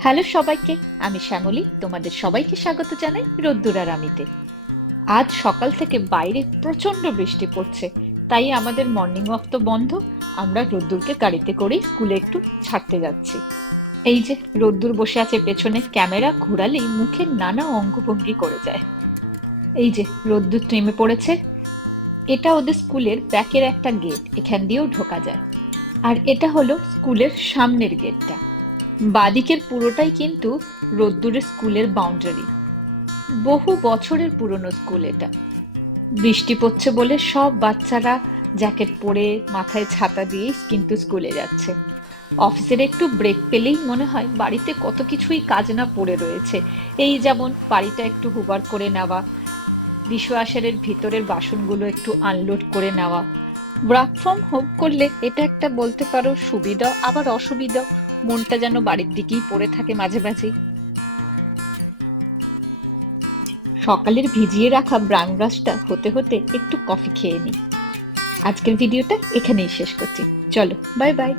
Hello সবাইকে, আমি শ্যামলী। তোমাদের সবাইকে স্বাগত জানাই রোদ্দুর আর আমিতে। আজ সকাল থেকে বাইরে প্রচন্ড বৃষ্টি পড়ছে, তাই আমাদের মর্নিং ওয়াক তো বন্ধ। আমরা রোদ্দুরকে গাড়িতে করেই স্কুলে একটু ছাড়তে যাচ্ছি। এই যে রোদ্দুর বসে আছে পেছনে, ক্যামেরা ঘোরালেই মুখের নানা অঙ্গভঙ্গি করে যায়। এই যে রোদ্দুর নেমে পড়েছে। এটা ওদের স্কুলের ব্যাকের একটা গেট, এখান দিয়েও ঢোকা যায়। আর এটা হলো স্কুলের সামনের গেটটা। বাদিকের পুরোটাই কিন্তু রোদ্দুরের স্কুলের বাউন্ডারি। বহু বছরের পুরনো স্কুল এটা। বৃষ্টি পড়ছে বলে সব বাচ্চারা জ্যাকেট পরে মাথায় ছাতা দিয়েই কিন্তু স্কুলে যাচ্ছে। অফিসের একটু ব্রেক পেলেই মনে হয় বাড়িতে কত কিছুই কাজ না পড়ে রয়েছে। এই যেমন বাড়িটা একটু হুবার করে নেওয়া, ডিশওয়াশারের ভিতরের বাসনগুলো একটু আনলোড করে নেওয়া। ওয়ার্ক ফ্রম হোম করলে এটা একটা বলতে পারো সুবিধা, আবার অসুবিধা। মনটা যেন বাড়ির দিকেই পড়ে থাকে মাঝে মাঝে। সকালের ভিজিয়ে রাখা ব্রাউন রাসটা হতে হতে একটু কফি খেয়ে নিই। আজকের ভিডিওটা এখানেই শেষ করছি। চলো, বাই বাই।